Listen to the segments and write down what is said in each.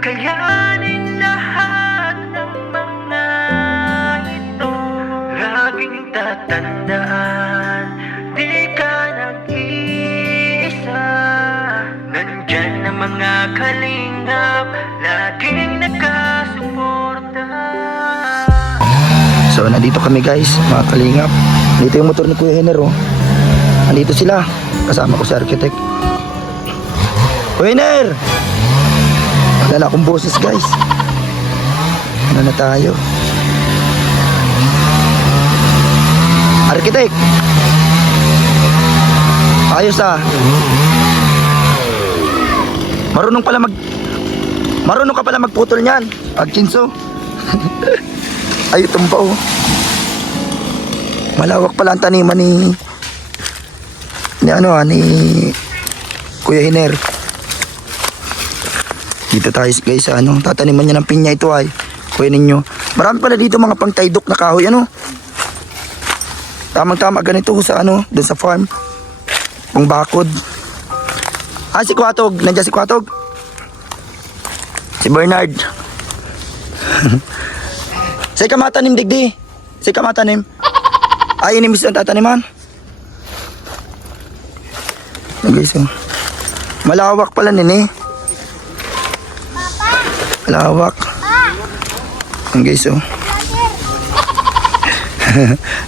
kakayanin lahat ng mga ito. Laging tatandaan, di ka nag-iisa. Nandyan ang mga kalingap, laging nakasuporta. So nandito kami guys, mga kalingap. Dito yung motor ni Kuya Henner oh. Nandito sila, kasama ko si architect. Kuya Henner! Wala na akong boses guys. Ano na tayo? Architect! Ayos ah. Marunong ka pala magputol niyan. Pagkinso. Ay, tumba oh. Malawak pala ang taniman ni Kuya Henner. Dito tayo guys sa tataniman niya ng pinya ito ay. Kuya ninyo. Marami pala dito mga pangtaydok na kahoy Tamang-tama ganito sa doon sa farm. Pang bakod. Ah, si Kuatog. Nandiyan si Kuatog. Si Bernard. Say kamatanim digdi. Say kamatanim. Ay, inimis ang tataniman. Guys, oh. Malawak pala nini. Malawak. Ang guys, oh.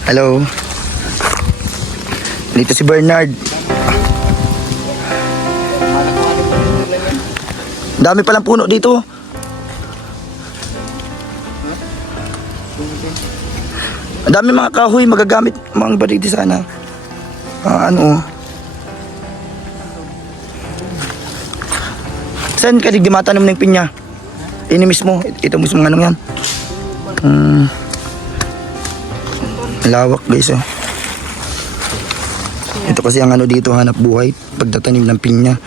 Hello. Dito si Bernard. Dami palang puno dito. Ang dami mga kahoy magagamit mga baligdi sana. Saan ka digdi matanong ng pinya? Ini mismo, ito mismo yan. Lawak guys oh. Ito kasi ang dito hanap buhay pagtatanim ng pinya.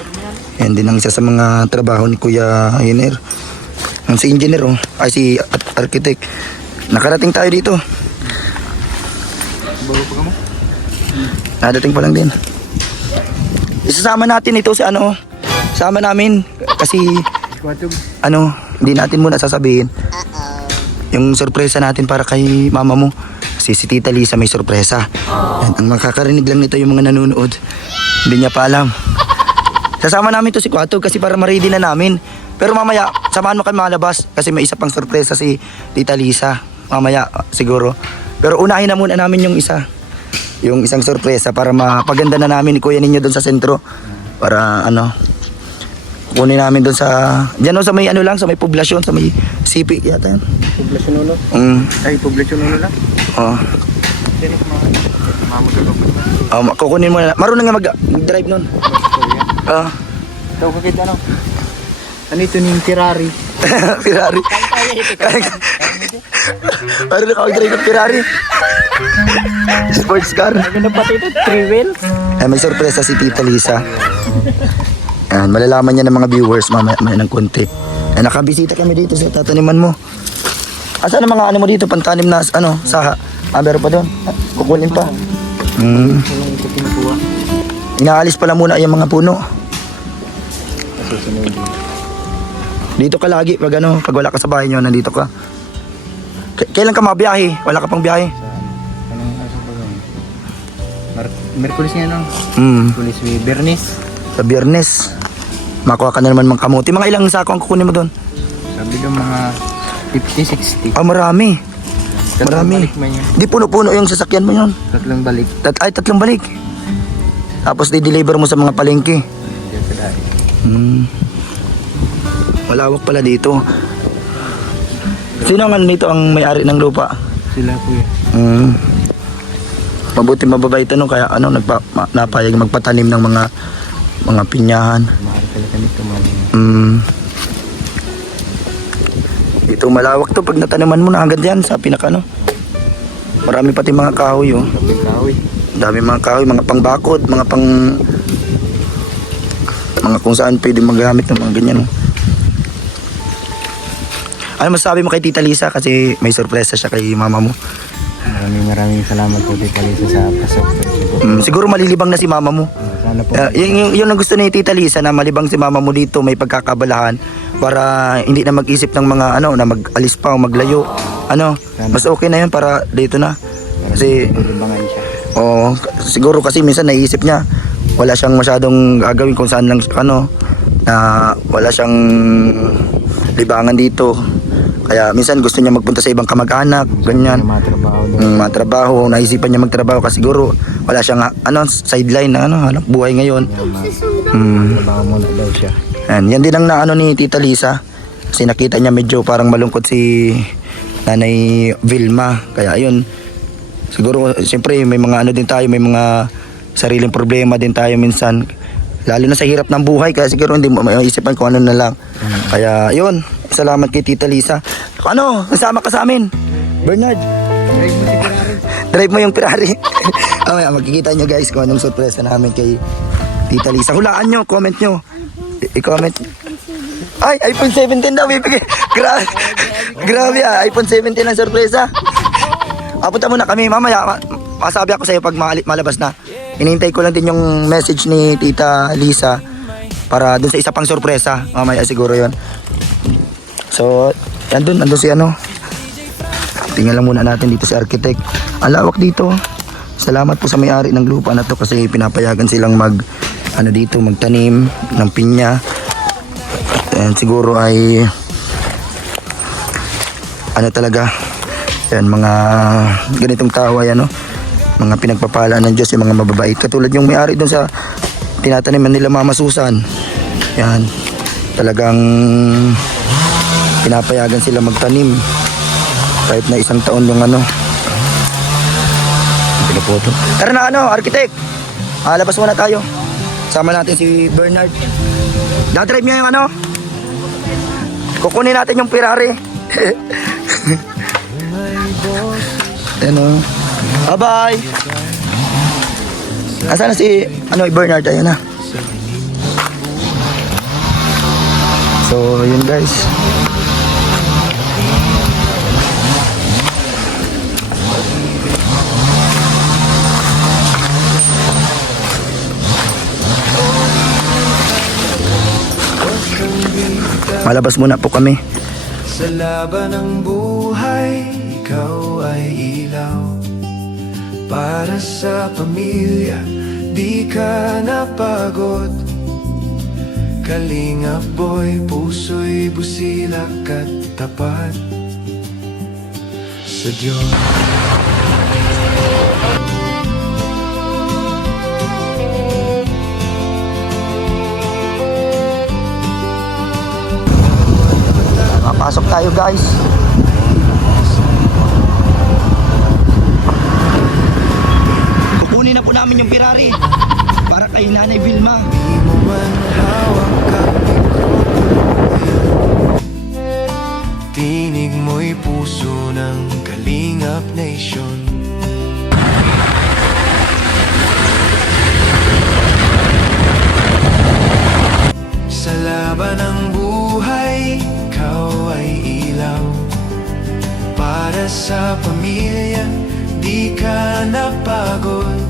Yan din ang isa sa mga trabaho ni Kuya Henner. Ang si engineer oh, ay si architect. Nakarating tayo dito. Bago pa ka mo? Nadating pa lang din. Isasama natin ito si sama namin kasi hindi natin muna sasabihin. Yung sorpresa natin para kay mama mo. Si Tita Lisa may sorpresa. Yan, ang makakarinig lang nito yung mga nanonood. Hindi niya pa alam. Sasama namin to si Kuatog kasi para ma-ready na namin. Pero mamaya, samahan mo kami malabas kasi may isa pang sorpresa si Tita Lisa. Mamaya siguro. Pero unahin na muna namin yung isa. Yung isang sorpresa para mapaganda na namin ni Kuya ninyo doon sa sentro. Para kunin namin doon sa diyan sa may sa may poblasyon, sa may sipi yata yan. Poblasyon ulo? Ay, poblasyon ulo lang? Oo. Kukunin mo na. Marunong nga mag-drive nun. Ikaw kakit ano ito yung Ferrari? Ferrari. Marunong ka mag-drive ng Ferrari. Sports car. Ano pati ito? 3 wheels? May sorpresa si Tita Lisa. Yan, malalaman niya ng mga viewers mamaya ng konti. Nakabisita kami dito sa tataniman mo. Asan ang mga mo dito? Pantanim na saha? Meron pa doon. Kukunin pa. Inaalis pala muna yung mga puno. Dito ka lagi pag pag wala ka sa bahay nyo, nandito ka. Kailan ka mabiyahe? Wala ka pang biyahe? Anong araw ba yun? Merkulis nga Merkulis, Biyernes. Sa Biyernes. Makuha ka na naman mga kamuti. Mga ilang sako ang kukunin mo doon? Sabi ko mga 50, 60. Marami. Marami. Di puno-puno yung sasakyan mo yun. Tatlong balik. Tatlong balik. Tapos di-deliver mo sa mga palengke. Malawak pala dito. Sino nga nito ang may-ari ng lupa? Sila po yan. Mabuti mababait kaya napayag magpatanim ng mga pinyahan. Mahal talaga nito Dito malawak to pag nataniman mo na agad yan sa pinaka Marami pati mga kahoy oh. Dami mga kahoy, mga pangbakod, mga kung saan pwede magamit ng mga ganyan oh. Ano masasabi mo kay Tita Lisa kasi may sorpresa siya kay mama mo? Maraming salamat po Tita Lisa sa pasok. Siguro malilibang na si mama mo. Sabi ano po. Yung ang gusto ni Tita Lisa na malibang si mama mo dito may pagkakabalahan para hindi na mag-isip ng mga ano na mag-alis pa o maglayo. Ano, mas okay na yun para dito na. Kasi Libangan siya. oo, siguro kasi minsan naiisip niya wala siyang masyadong gagawin kung saan lang ano na wala siyang libangan dito. Kaya minsan gusto niya magpunta sa ibang kamag-anak, ganyan. Matrabaho doon. Matrabaho, naisipan niya magtrabaho kasi siguro wala siyang ano sideline na ano hanap buhay ngayon. Trabaho muna daw siya. Yan din ang naano ni Tita Lisa. Kasi nakita niya medyo parang malungkot si Nanay Vilma. Kaya ayun, siguro siyempre may mga ano din tayo, may mga sariling problema din tayo minsan. Lalo na sa hirap ng buhay, kaya siguro hindi mo maisipan kung ano na lang. Kaya yun, salamat kay Tita Lisa. Ano, nasama ka sa amin. Bernard, drive mo yung Ferrari. Mamaya makikita nyo guys kung anong surprise na namin kay Tita Lisa. Hulaan nyo, comment nyo. I-comment. Ay, iPhone 17 daw bibigay. Grabe iPhone 17 ang sorpresa. Punta muna kami mamaya. Masabi ako sa'yo pag malabas na. Inintay ko lang din yung message ni Tita Lisa para dun sa isa pang sorpresa. Mamaya siguro yon. So, andun si ano. Tingnan lang muna natin dito si architect. Ang lawak dito. Salamat po sa may-ari ng lupa na to kasi pinapayagan silang magtanim ng pinya. And siguro ay ano talaga yan, mga ganitong tao ay ano, mga pinagpapala ng Diyos, yung mga mababait katulad yung may-ari doon sa tinataniman nila Mama Susan. Yan, talagang pinapayagan sila magtanim kahit na isang taon yung ano pinapoto. Tara na ano, architect, labas muna tayo, sama natin si Bernard. Na-drive niya yung ano, kukunin natin yung Ferrari. Ano? Bye-bye. Asan na si Bernard? Ayun na. So, yun guys. Malabas muna po kami. Sa laban ng buhay, ikaw ay ilaw. Para sa pamilya, di ka napagod. Kalingap boy, puso'y busilak at tapat sa Diyos. Pasok tayo guys. Kukunin na po namin yung Ferrari para kay Nanay Vilma. Di mo man hawak ang tinig mo'y puso ng Kalingap Nation. Sa laban ng buhay, ikaw ay ilaw. Para sa pamilya, di ka napagod.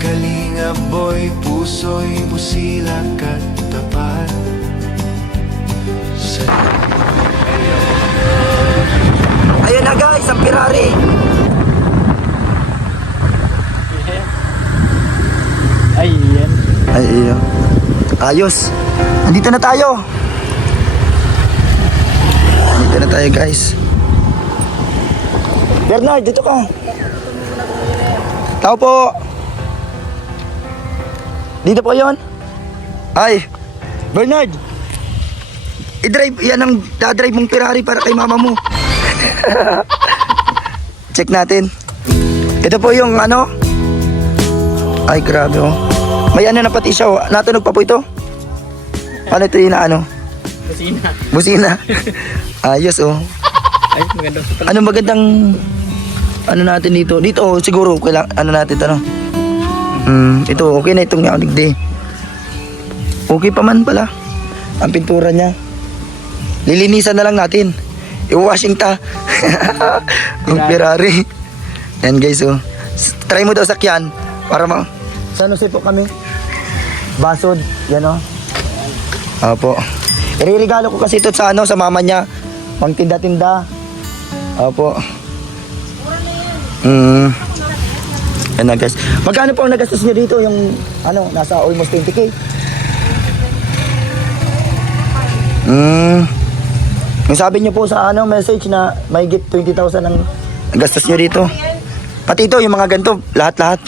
Kalingap boy, puso'y busilak at tapat sa... Ayun na guys, ang Ferrari. Ay, yan. Ay, iyo. Ayos. Andito na tayo. Andito na tayo guys. Bernard, dito ka. Tao po. Dito po yon. Ay, Bernard. I-drive, yan ang dadrive mong Ferrari para kay mama mo. Check natin. Ito po yung ano. Ay, grabe oh. May ano na pati siya oh. Natunog pa po ito. Ano ito yung ano? Kusina. Busina. Ayos oh. Ay, maganda. Ano magandang ano natin dito? Dito oh, siguro kailangan ano natin ito no. Ito okay na itong yaonig di. Okay pa man pala ang pintura niya. Lilinisan na lang natin. I-washing ta. Ang Ferrari. Yan guys oh. Try mo daw sakyan para San Jose po kami. Basod, yan o. Opo. Iririgalo ko kasi ito sa sa mama niya. Pang tinda-tinda. Opo. Yan na guys. Magkano po ang nagastos niyo dito yung nasa almost 20k? Yung sabi niyo po sa message na may get 20,000 ang gastos niyo dito. Pati ito, yung mga ganito, lahat-lahat.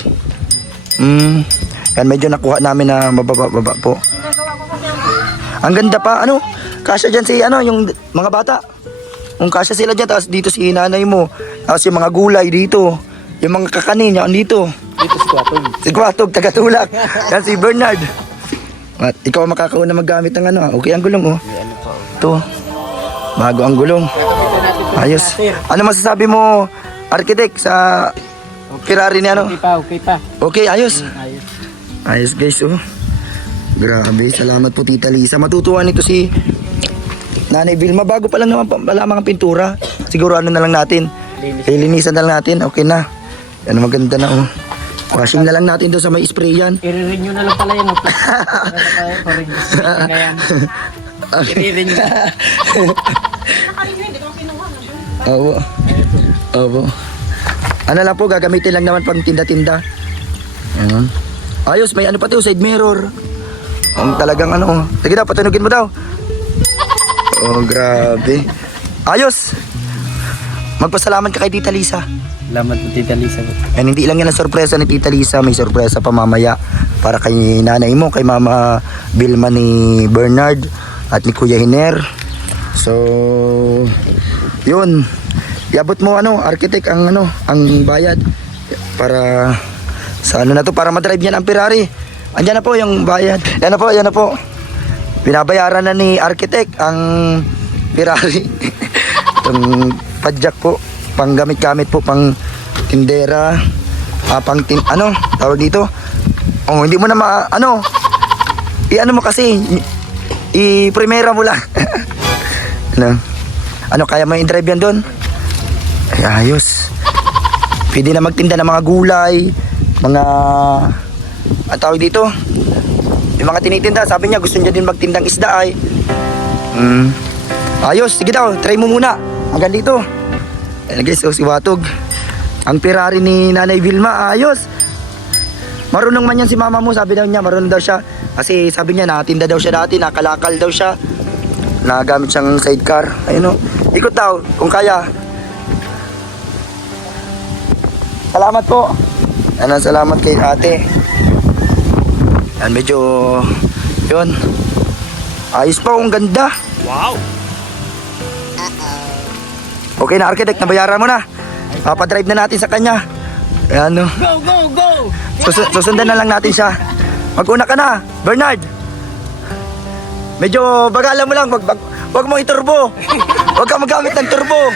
Yan, medyo nakuha namin na mababa po. Ang ganda pa, kasya dyan si, yung mga bata. Kung kasya sila dyan, tapos dito si nanay mo. Tapos yung mga gulay dito. Yung mga kakanin, yan dito. Dito si Kuwatog. Si Kuwatog, taga-tulak. Yan si Bernard. At ikaw makakauna maggamit ng okay ang gulong, oh. Ito. Bago ang gulong. Ayos. Ano masasabi mo, architect, sa Ferrari ni Okay pa. Okay, ayos. Ayos. Ayos guys, oh. Grabe, salamat po Tita Lisa. Matutuwa nito si Nanay Vilma. Bago pa lang naman pala mga pintura. Siguro na lang natin. Lilinisan na lang natin. Okay na. Yan, maganda na, oh. Washing na lang natin doon sa may spray yan. I-renew na lang pala yan. Ngayon. I-renew na. Opo. Opo. Ano lang po, gagamitin lang naman pang tinda-tinda. Ayan. Ayos, may pa to, side mirror. Ang talagang sige daw, patunugin mo daw. Oh, grabe. Ayos. Magpasalamat ka kay Tita Lisa. Salamat po, Tita Lisa. And hindi lang yan ang sorpresa ni Tita Lisa, may sorpresa pa mamaya para kay nanay mo, kay Mama Vilma ni Bernard at ni Kuya Hiner. So, yun. Iabot mo architect ang ang bayad para sa na to, para madrive niya ang Ferrari. Andiyan na po yung bayad. Yan na po. Binabayaran na ni architect ang Ferrari. Itong padjak po, pang gamit-gamit po, pang tindera, tawag dito. Oh, hindi mo na mo kasi i-primera mo lang. Kaya mo i-drive yan doon? Ay, ayos. Pwede na magtinda ng mga gulay, mga tawag dito, yung mga tinitinda. Sabi niya gusto niya din magtindang isda ay. Ayos, sige daw, try mo muna hanggang dito. Guys, si Watog, ang Ferrari ni Nanay Vilma, ayos. Marunong man yan si mama mo, sabi daw niya, marunong daw siya. Kasi sabi niya, natinda daw siya dati, nakalakal daw siya. Nagamit siyang sidecar. Ayun, ikot daw, kung kaya. Salamat po. Salamat kay ate. Yan, medyo, yun. Ayos pa, ang ganda. Wow! Okay na, architect, nabayaran mo na. Papadrive na natin sa kanya. Ayan, Go! Susundan na lang natin siya. Mag-una ka na, Bernard. Medyo bagalan mo lang, wag mo iturbo. Wag ka magamit ng turbo.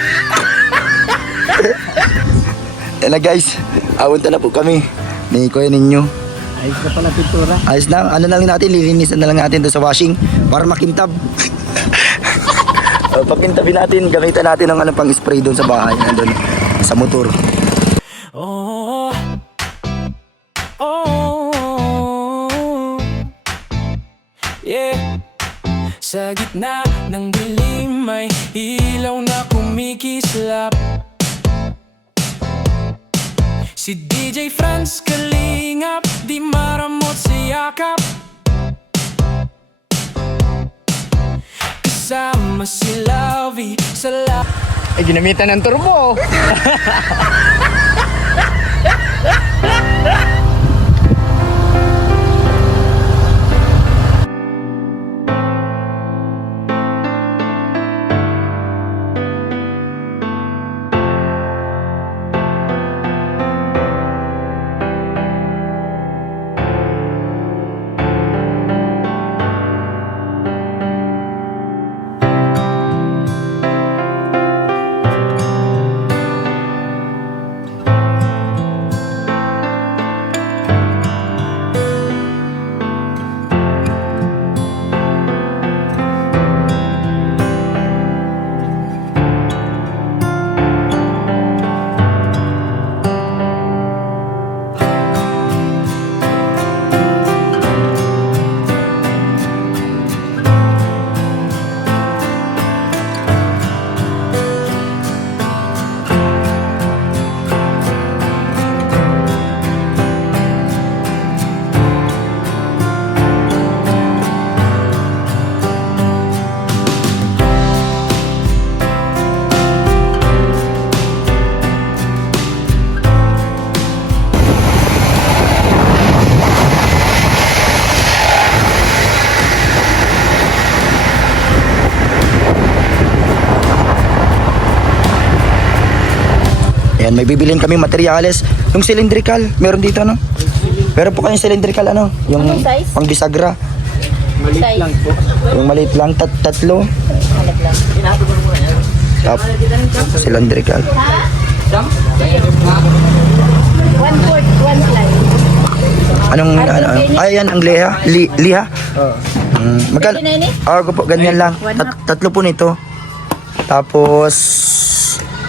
Yan na guys, apunta na po kami ni Kuya Ninyo. Ayos na pala pintura. Ayos na, na lang natin, lilinisan na lang natin doon sa washing para makintab. Pakintabin natin, gamitan natin ng pang spray doon sa bahay, nandun sa motor. Oh, yeah. Sa gitna ng dilim may ilaw na kumikislap. Si DJ Franz Kalingap, di maramot sa yakap. Kasama si Lavi sa Ay, ginamitan ng turbo. may bibilin kami materyales. Yung cylindrical, meron dito, no? Meron po kayong cylindrical, ano? Yung Anong size? pang bisagra. Maliit Size. lang po. Yung maliit lang, tatlo. Alat lang. Tap, cylindrical. 1/4, 1 ply. Anong, ay, yan, ang liha? Liha? Oo. Magkano? Pwede na yun Po, ganyan lang. One half. Tatlo po nito. Tapos,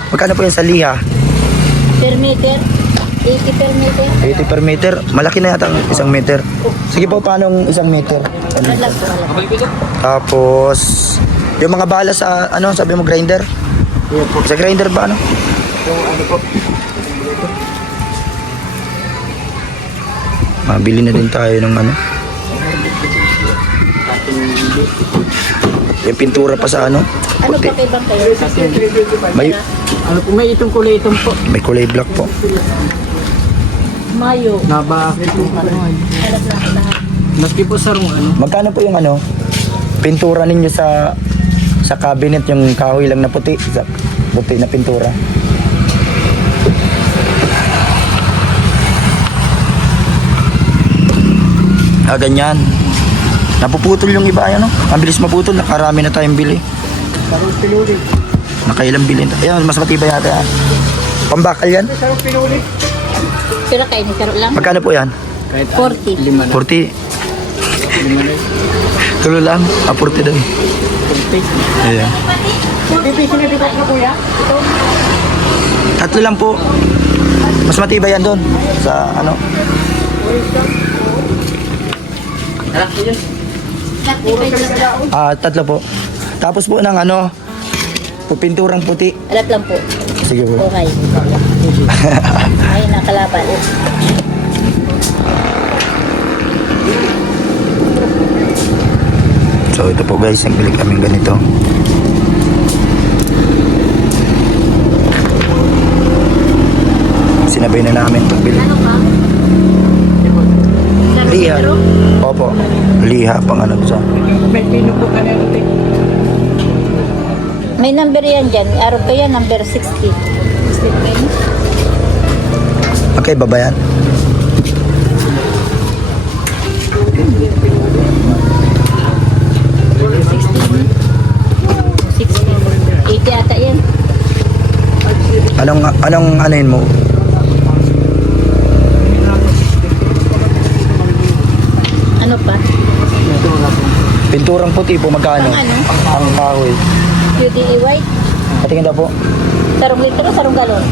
magkano po yung sa liha? Per meter. 80 per meter. 80 per meter. Malaki na yata ang isang meter. Sige po, paano ang isang meter? Alat lang po. Tapos, yung mga bala sa, ano, sabi mo, grinder? Sa grinder ba, ano? Yung ano po. Mabili na din tayo ng ano. Yung pintura pa sa ano. Ano Puti. pa kay bang kayo? May, Ano po, may itong kulay itong po. may kulay black po. Mayo. Nabakit po. Alat lang lahat. Maski po sarong ano. Magkano po yung ano? Pintura ninyo sa cabinet, yung kahoy lang na puti. Sa puti na pintura. Ganyan. Napuputol yung iba, ano? Ang bilis maputol, nakarami na tayong bili. Sarong pinuli. Nakailang bilhin. Ayan, mas matibay yata yan. Pambakal yan? Sarong pinuli. Sira kayo ni Karo lang. Magkano po yan? Kahit 40. 5 na. 40. 5 na. Tulo lang. 40 doon. 40. Ayan. Sinibigak na kuya? Tatlo lang po. Mas matibay yan doon. Sa ano? Tatlo po. Tapos po ng ano, pinturang puti. Alat lang po. Sige po. Okay. Ay, nakalaban. So ito po guys, nagbili kami ganito. Sinabay na namin pagbili. Ano ka? Liha. Opo. Liha pang ano sa. May pino po ka na yung ting. May number yan dyan. Araw ko yan, number 60. 60 pence. Okay, baba yan. $80 ata yan. Anong anuin mo? Ano pa? Pinturang puti po, magkano? Pang ano? Ang kahoy. UDE white. Patingin daw po. Sarong litro, sarong galon.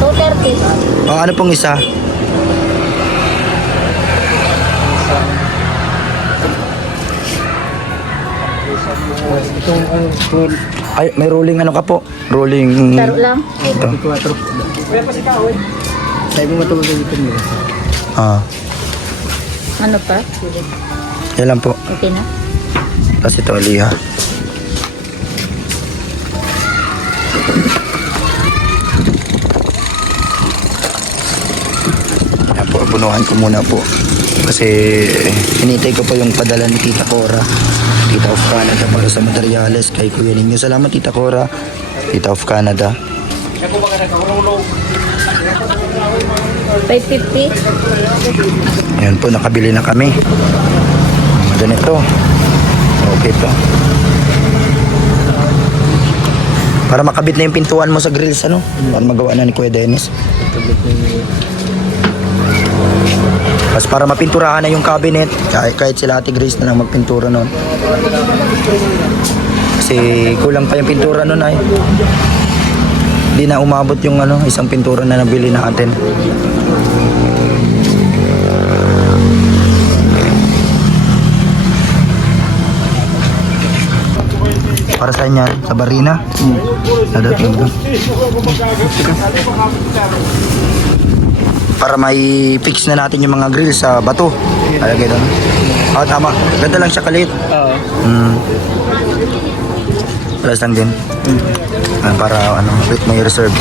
$2.30. Ano pong isa? Itong ano, full. Ay, may rolling ano ka po? Rolling. Saro lang. Ito. 24. Kaya pa si Kaoy. Sabi mo matulog yung ito nila. Ah, Ano pa? yan lang po. Okay na. Tapos ito, liha. Yan po, bunuhan ko muna po. Kasi hinintay ko po yung padala ni Tita Cora. Tita of Canada para sa materyales kay Kuya Ninyo. Salamat Tita Cora. Tita of Canada. 550. Ayan po, nakabili na kami. Ganito. Okay to. Para makabit na yung pintuan mo sa grills, ano? Para magawa na ni Kuya Dennis. Tapos para mapinturahan na yung cabinet, kahit sila Ate Grace na lang magpintura nun. Kasi kulang pa yung pintura nun ay. Hindi na umabot yung ano, isang pintura na nabili natin. Para sa inyo, sa Barina. Nadating doon. Para may fix na natin yung mga grill sa bato. Alagay doon. Tama. Ganda lang siya kalit. Oo. Plus lang din. Para ano, may reserve.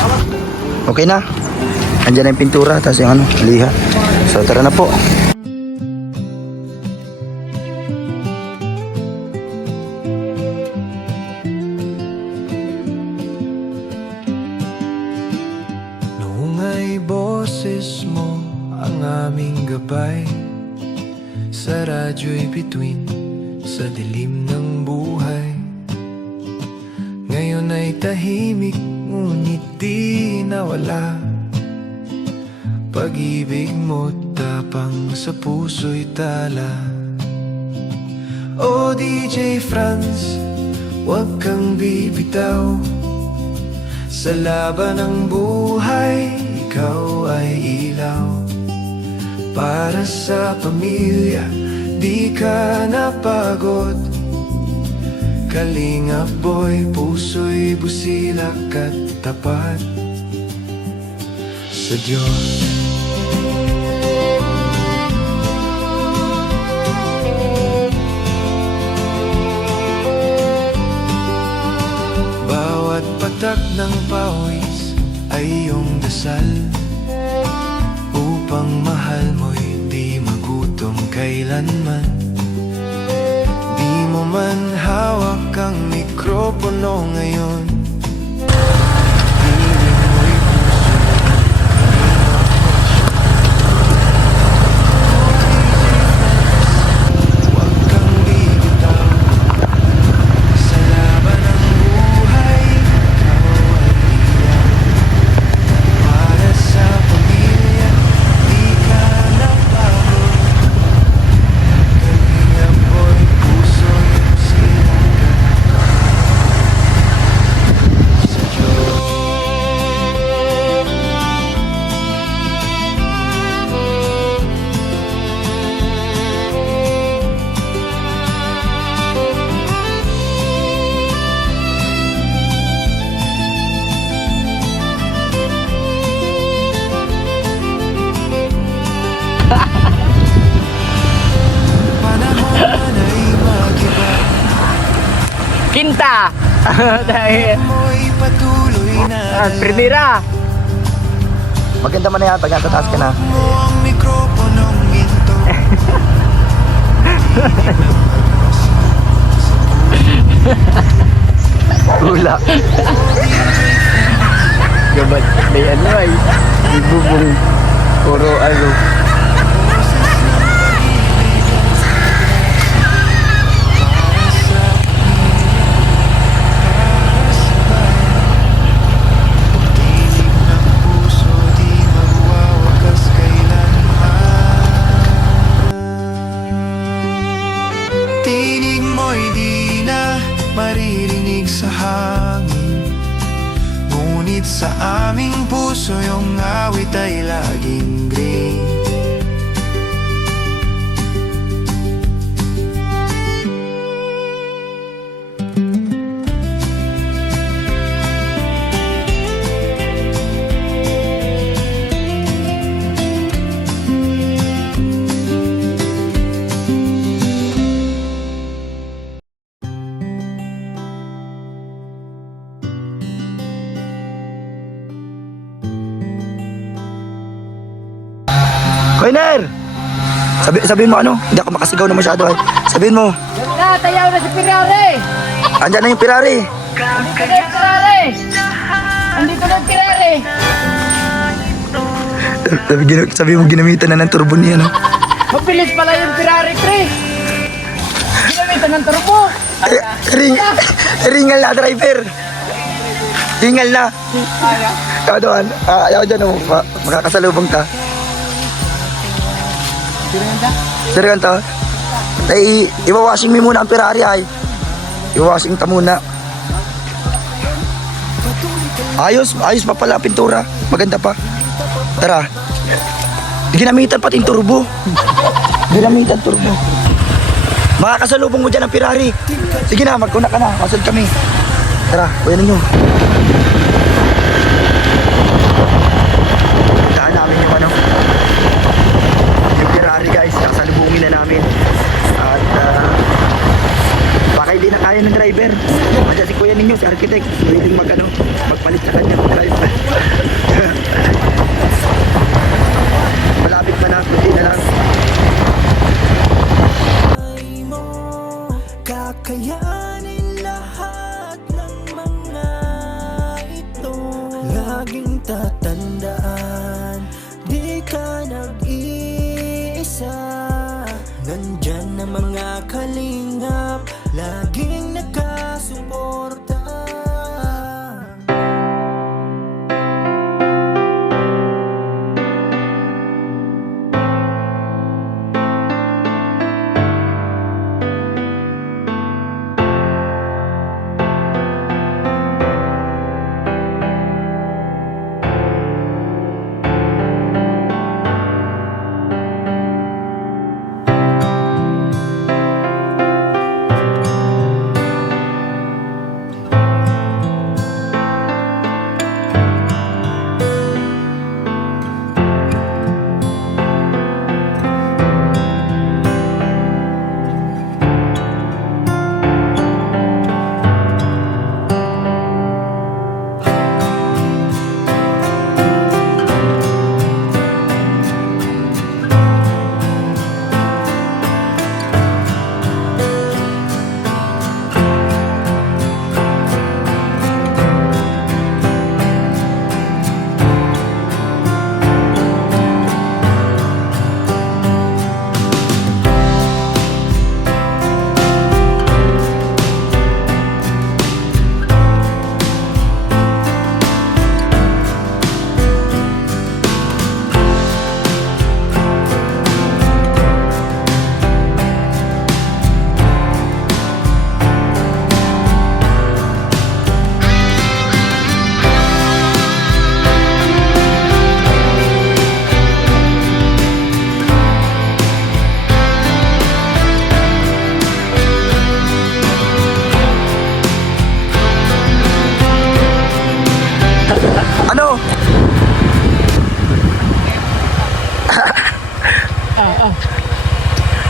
Okay na. Andiyan na yung pintura, tapos yung ano, liha. So tara na po. boses mo ang aming gabay. Sa radyo'y bituin sa dilim ng buhay. Ngayon ay tahimik, ngunit di nawala. Pag-ibig mo tapang sa puso'y tala. O DJ Franz, huwag kang bibitaw. Sa laban ng buhay, ikaw ay ilaw. Para sa pamilya, di ka napagod. Kalingap boy, puso'y busilak at tapat sa Diyos. Bawat patak ng pawis ay iyong dasal, upang mahal mo'y di magutom kailanman. Di mo man hawak ang mikropono ngayon, piling mo'y puso, huwag kang bibitaw. Sa laban ng buhay, ikaw ay iyak. Para sa pamilya, di ka napagod. Kalingap boy, puso'y busilak sa Diyos. Panahon man ay mag-iba, Kinta! Dahil, mo'y patuloy na primera. Maganda man na yan pag nasa taas ka na. mo ang mikroponong ginto. Hula. Gabat, may ano ay, may bubong. Puro ano. Tinig ng puso, di magwawakas kailanman. Tinig mo'y di na maririnig sa hangin, ngunit sa aming puso yung awit ay laging green. Koiner! Sabihin mo ano? Hindi ako makasigaw na masyado ay. Sabihin mo, Na, tayaw na si Ferrari! andyan na yung Ferrari. Andito na yung Ferrari! Andito na yung Ferrari! Sabi mo ginamitan na ng turbo niya, no? Mabilis pala yung Ferrari, pre! Ginamitan ng turbo! Ringal na, driver. Ringal na. Ikaw doon. Ayaw dyan, makakasalubong ka. Sir ganito. Ay, iwawashing mo muna ang Ferrari ay. Iwawashing ta muna. Ayos pa pala ang pintura. Maganda pa. Tara. Ginamitan pati yung turbo. Ginamitan turbo. Makakasalubong mo dyan ang Ferrari. Sige na, magkuna ka na. Masod kami. Tara, kuya ninyo. Daan namin yung ano. Yung Ferrari guys. Nakasalubungin na namin. At baka hindi na kaya ng driver. Kasi si kuya ninyo, si architect. Willing magpalit sa kanya ng driver. Malapit pa na, kunti na lang. Kakayanin lahat ng mga ito. Laging tatandaan, di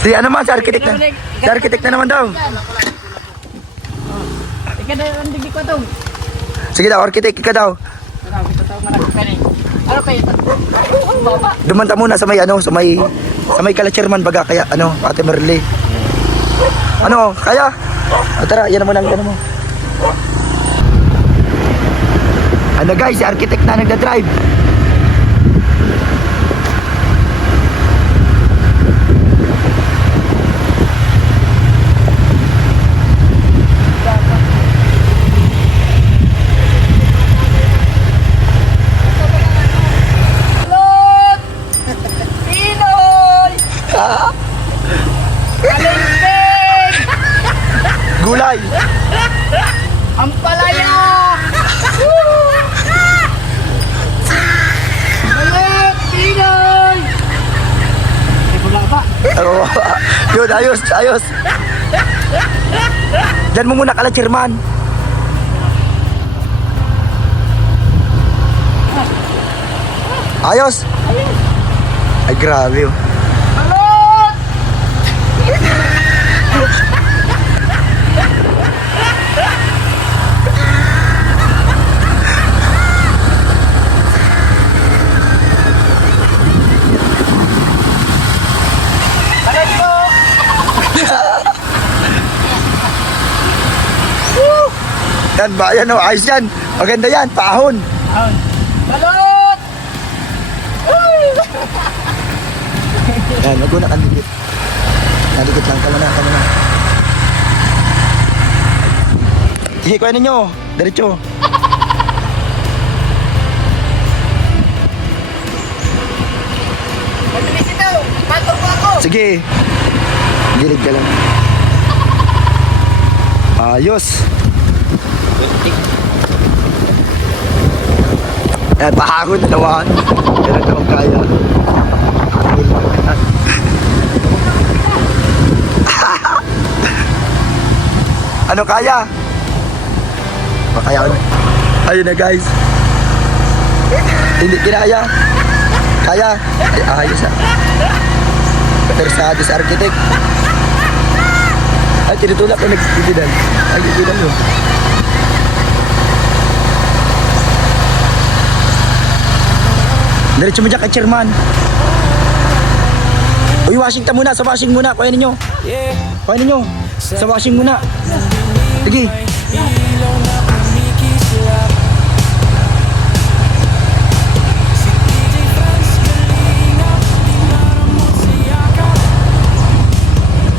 Si ano man, si architect na. Si architect na naman daw. Ika na ang digdi ko ito. Sige daw, architect, ika daw. Kita tayo marami pa rin. Ano pa ito? Baba. Dumanta muna sa may ano, sa may kala-chairman baga, kaya ano, Ate Merle. Ano, kaya? Tara, yan naman ang ano mo. Ano guys, si architect na nagda-drive. Gulay. Ang palaya! Balot! Pinoy! Ay, wala pa. Oh, yun, ayos, ayos. Diyan mo muna kala-chairman. Ayos. Ay, grabe oh. Balot! Balot po! Yan ba? Yan oh, ayos yan. Maganda yan, paahon. Balot! Yan, wag mo na kandikit. Nadikit lang, tama na, tama na. Sige, kuha ninyo. Diretso. Mabilis ito! Patong po ako! Sige. Gilid ka lang. Ayos. Yan, pahakot na naman. Pero ito ang kaya. Ano kaya? Makaya ko na. Ayun na guys. Hindi kinaya. Kaya. Ay, ayos ah. Persado sa architect. Ay, tinutulak ko nagtitidan. Ay, titidan mo. Diretso mo dyan kay chairman. Uy, washing ta muna. Sa washing muna. Kuha ninyo. Kuha ninyo. Sa washing muna. Sige. Ilaw na kumikislap. Si DJ Franz Kalingap, di maramot sa yakap.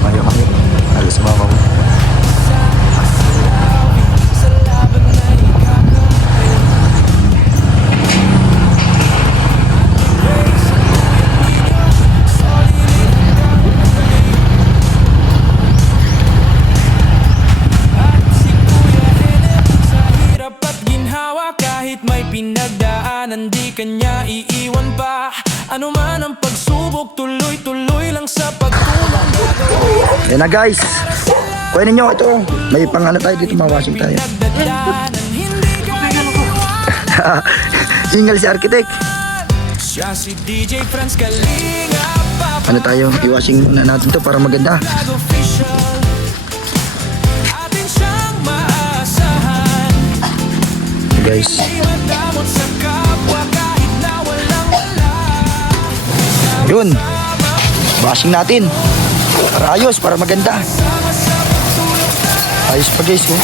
Mayo, mayo. Alas mama mo. Sa laban na ikakapit. At si Kuya Henep sa hirap at ginhawa, kahit may pinagdaanan di kanya iiwan pa. Ano man ang pagsubok, tuloy-tuloy lang sa pagtulong gagawin. Yan na guys. Kuha ninyo. Ito. May pang ano tayo dito. Mawashing tayo. Pinagdadaanan, hindi kaya iwan. Single si architect. Siya si DJ Franz Kalingap, Ano tayo? I-washing muna natin to para maganda. Flag official. Atin siyang maasahan. Guys. Di madamot sa kapwa kahit na walang wala. Yun. Washing natin. Para ayos. Para maganda. Ayos pa guys. Oh.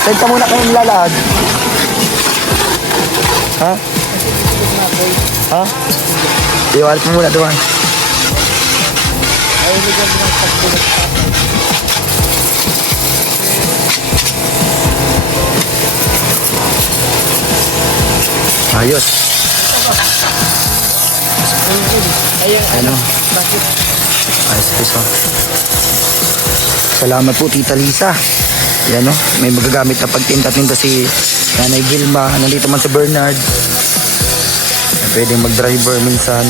Saan ka muna kayong lalad? Ha? Ha? Iwalit mo muna doon. Ayos. Ano? Ayos guys oh. Salamat po Tita Lisa. Yan o, may magagamit na pagtinta-tinta si Nanay Vilma. Nandito man si Bernard. Pwedeng mag-driver minsan.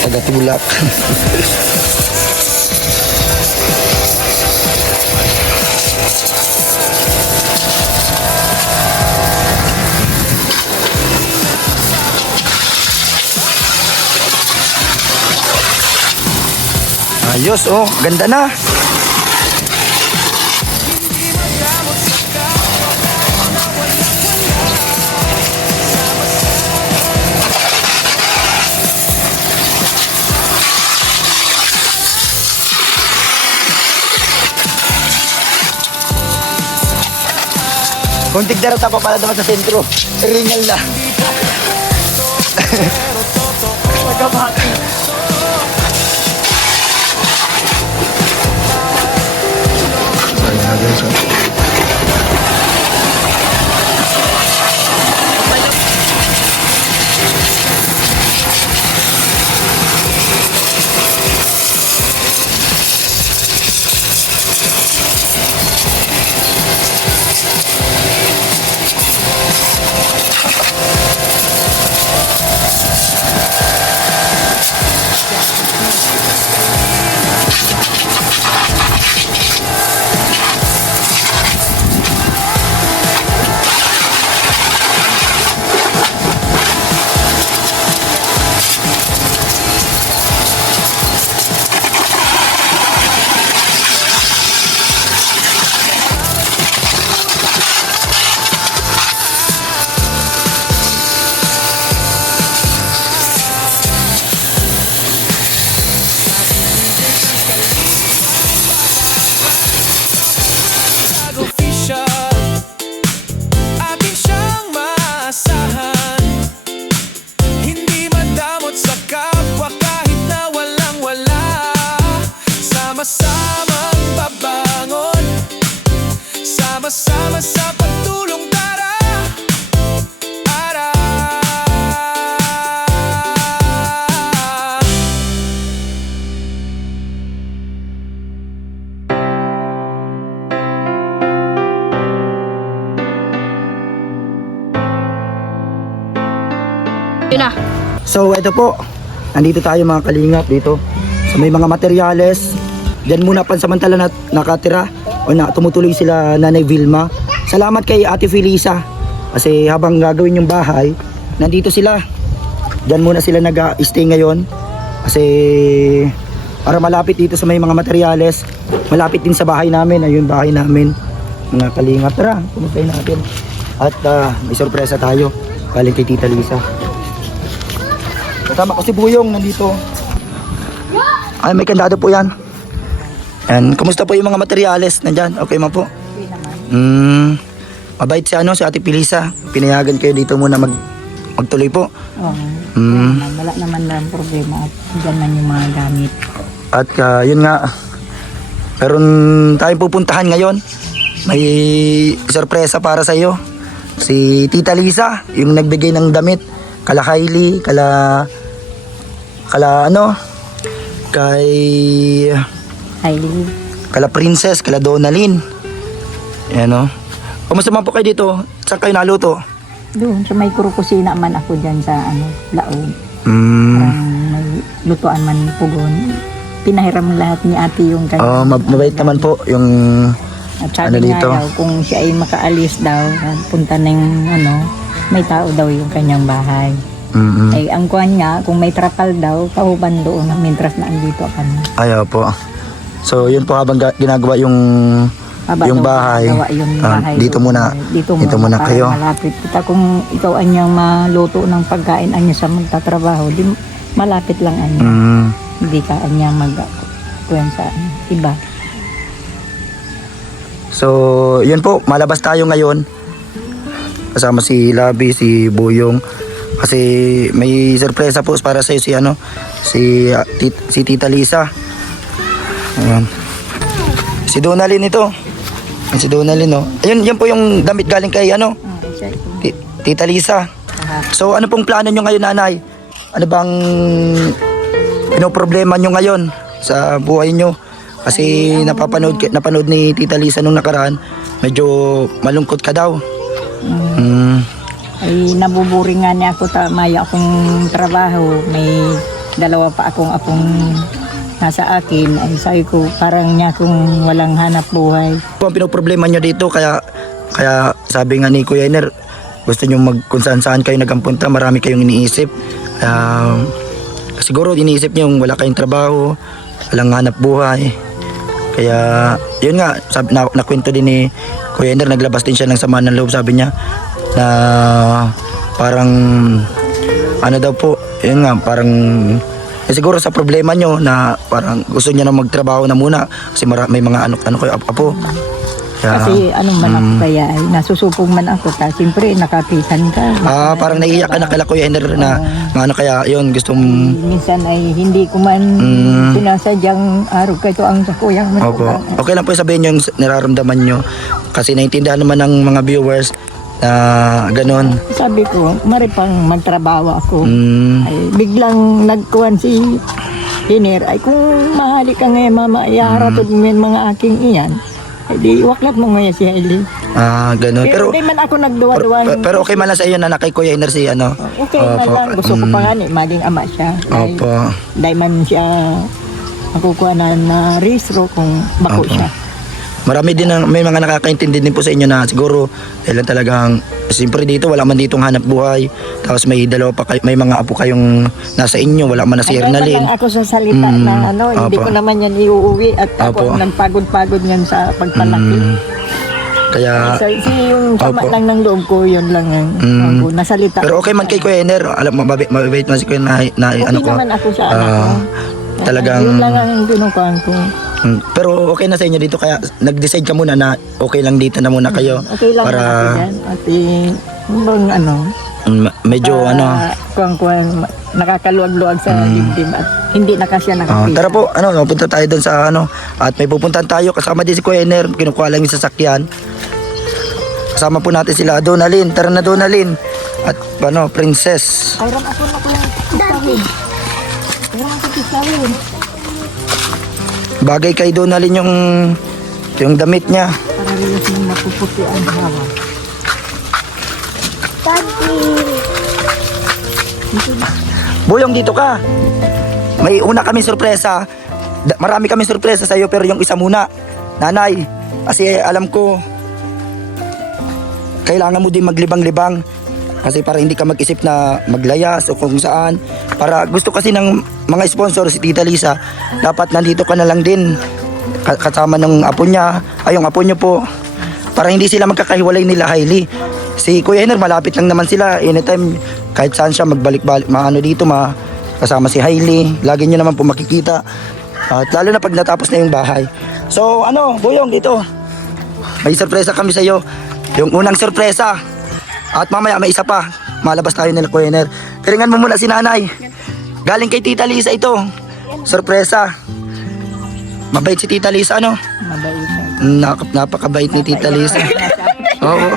Tagatulak. Ayos, oh. Ganda na. Kunting darata pa pala naman sa sentro. Ringal na. Official, atin siyang maasahan. Hindi madamot sa kapwa kahit na walang-wala. Sama-samang babangon, sama-sama sa pagtulong, tara, ara. Yun na. So, ito po. Nandito tayo mga kalingap dito. So, may mga materyales. Diyan muna pansamantala na nakatira o na tumutuloy sila Nanay Vilma. Salamat kay Ate Felisa. Kasi habang gagawin yung bahay, nandito sila. Diyan muna sila nag-stay ngayon. Kasi para malapit dito sa may mga materyales. Malapit din sa bahay namin. Ayun bahay namin. Mga kalingap. Tara, pumuntay natin. At may sorpresa tayo. Galing kay Tita Lisa. Kasama ko si Buyong nandito. Ay, may kandado po yan. And kumusta po yung mga materyales nandyan? Okay man po? Okay naman. Mabait si si Ate Felisa. Pinayagan kayo dito muna magtuloy po. Oo. Mm. Wala naman lang problema at dyan man yung mga gamit. At yun nga, meron tayong pupuntahan ngayon. May sorpresa para sa iyo. Si Tita Lisa, yung nagbigay ng damit. Kala Kylie, kay Highly. kala Princess, kala Donalyn. Yan o. Kumusta man po kayo dito? Saan kayo naluto? Doon sa may kurukusina man ako dyan sa laog. Mm. Parang may lutuan man pugon. Pinahiram lahat ni ate yung kanya. Mabait naman po yung At sabi nga dito? daw, kung siya ay makaalis daw, punta ng may tao daw yung kanyang bahay. Mm-mm. Ay, ang kuhan niya, kung may trapal daw, kahuban doon, mintras na andito kami. Ayaw po. So yun po habang ginagawa yung bahay. Gawa yung bahay dito doon. muna. Dito muna para kayo. malapit. Kita kung ikaw anyang maluto ng pagkain anya sa magtatrabaho, di malapit lang anya. Mm. Hindi ka anyang kuhan sa iba. So yun po, malabas tayo ngayon. Kasama si Labi, si Buyong. Kasi may sorpresa po para sa si si Tita Lisa. Ayan. Si Donalyn ito. Si Donalyn, no. Ayun, yan po yung damit galing kay Siya ito. Tita Lisa. So ano pong plano nyo ngayon, nanay? Ano bang pinoproblema nyo ngayon sa buhay nyo? Kasi napanood ni Tita Lisa nung nakaraan, medyo malungkot ka daw. Ay nabuburing nga niya ako, maya akong trabaho. May dalawa pa akong nasa akin. Ay sabi ko, parang niya kung walang hanap buhay. Ang pinoproblema nyo dito, kaya sabi nga ni Kuya Iner, gusto nyo kung saan kayo nagkampunta, marami kayong iniisip. Siguro iniisip nyo yung wala kayong trabaho, walang hanap buhay. Kaya yun nga, sabi, nakwento din ni Kuya Ender, naglabas din siya ng sama ng loob, sabi niya na parang ano daw po, yun nga, parang siguro sa problema nyo na parang gusto niya na magtrabaho na muna kasi may mga ano kayo apo. Kaya, Kasi anong man ako kaya ay nasusupong man ako. Kasi siyempre nakapisan ka. parang naiiyak ka na kala Kuya Ender na ano kaya yun gustong Minsan ay hindi ko man sinasadyang araw kayo ang sa kuya. opo. Okay lang po sabihin nyo yung nararamdaman nyo kasi naintindihan naman ng mga viewers na ganon. Sabi ko, maripang magtrabaho ako. Mm, Ay biglang nagkuhan si Hiner. Ay kung mahali ka ngayon mama, iharatod mo yung mga aking iyan. Ay di waklat mo ngayon si Hailey. ganon. Pero Pero di man ako nagduwa-duwa. pero okay man lang sa iyo na kay Kuya Ender si ano. Okay man Opo. lang. Gusto ko pa nga maging ama siya. Opo. Dahil man siya makukuha na rehistro kung bako Opo. siya. Marami din may mga nakakaintindi din po sa inyo na siguro dahil lang talagang siyempre dito wala man ditong hanap buhay. Tapos may dalawa pa kayo, may mga apo kayong nasa inyo, wala man na si Ay, Ernalyn. lang ako sa salita na ano, hindi Opo. ko naman yan iuuwi at Opo. ako ang nagpagod-pagod yan sa pagpalaki. Kaya So, yung sama Opo. lang ng loob ko, yun lang ang ako nasalita. pero okay man kay Kuya Ender, alam mabait man si Kuya na Okay ano ko. naman ako sa anak ko. Talagang Yun lang ang kinukuhan ko. pero okay na sa inyo dito kaya nag-decide ka muna na okay lang dito na muna kayo Okay lang para ako dyan. At bang ano, medyo ano. kuhan nakakaluwag-luwag sa dibdib at hindi na kasi nakapisa. Tara po, punta tayo doon sa at may pupuntahan tayo kasama din si Kuya Ender, kinukuha lang yung sasakyan. Kasama po natin sila Donalyn, tara na Donalyn. At Princess. Ayran ako na ko lang. Daddy. Ayran ako kisawin. Bagay kay Donalyn yung damit niya. Para rin yung mapuputi ang hawa. Boyong, dito ka. May una kami sorpresa. Marami kami sorpresa sa iyo pero yung isa muna. Nanay, kasi alam ko kailangan mo din maglibang-libang kasi para hindi ka mag-isip na maglayas o kung saan. Para gusto kasi ng mga sponsor si Tita Lisa, dapat nandito ka na lang din kasama ng apo niya, ay yung apo niyo po. Para hindi sila magkakahiwalay nila Hailey. Si Kuya Ender malapit lang naman sila, anytime kahit saan siya magbalik-balik, dito kasama si Hailey, lagi niyo naman po makikita. At lalo na pag natapos na yung bahay. So Boyong, dito may sorpresa kami sa iyo. Yung unang sorpresa. At mamaya may isa pa. Malabas tayo nila Kuya Ender. Tiringan mo muna si nanay. Galing kay Tita Lisa ito. Sorpresa. Mabait si Tita Lisa, Mabait. Napakabait ni Tita Lisa. Oo.